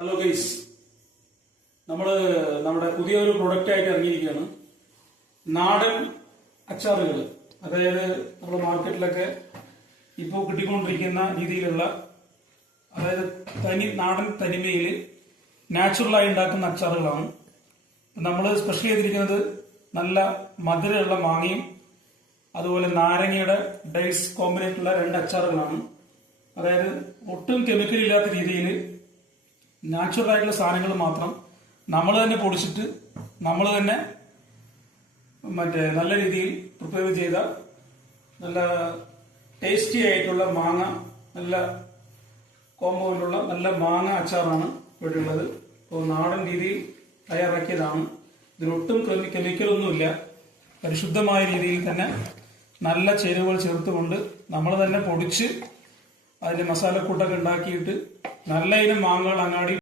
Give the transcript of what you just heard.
Hello guys, നമ്മുടെ പുതിയൊരു product ആയിട്ട് ഇറങ്ങിയിരിക്കുകയാണ്. നാടൻ അച്ചാറുകൾ. അതായത് നമ്മുടെ മാർക്കറ്റിലൊക്കെ ഇപ്പോൾ കിട്ടിക്കൊണ്ടിരിക്കുന്ന രീതിയിലുള്ള, അതായത് നാടൻ തനിമയിൽ നാച്ചുറലായി ഉണ്ടാക്കുന്ന അച്ചാറുകളാണ്. നമ്മൾ സ്പെഷ്യൽ ചെയ്തിരിക്കുന്നത് നല്ല മധുരമുള്ള മാങ്ങയും അതുപോലെ നാരങ്ങയുടെ ഡൈസ് കോമ്പിനേറ്റുള്ള 2 അച്ചാറുകളാണ്. അതായത് ഒട്ടും കെമിക്കൽ ഇല്ലാത്ത രീതിയിൽ നാച്ചുറൽ ആയിട്ടുള്ള സാധനങ്ങൾ മാത്രം നമ്മൾ തന്നെ പൊടിച്ചിട്ട് നമ്മൾ തന്നെ നല്ല രീതിയിൽ പ്രിപ്പയർ ചെയ്ത നല്ല ടേസ്റ്റി ആയിട്ടുള്ള മാങ്ങ, നല്ല കോമ്പോയിലുള്ള നല്ല മാങ്ങ അച്ചാറാണ് ഇവിടെ ഉള്ളത്. അപ്പോൾ നാടൻ രീതിയിൽ തയ്യാറാക്കിയതാണ്. ഇതിനൊട്ടും കെമിക്കലൊന്നുമില്ല. പരിശുദ്ധമായ രീതിയിൽ തന്നെ നല്ല ചേരുവകൾ ചേർത്തുകൊണ്ട് നമ്മൾ തന്നെ പൊടിച്ച് അതിന്റെ മസാലക്കൂട്ടൊക്കെ ഉണ്ടാക്കിയിട്ട് നല്ല ഇനം മാങ്ങകൾ അങ്ങാടി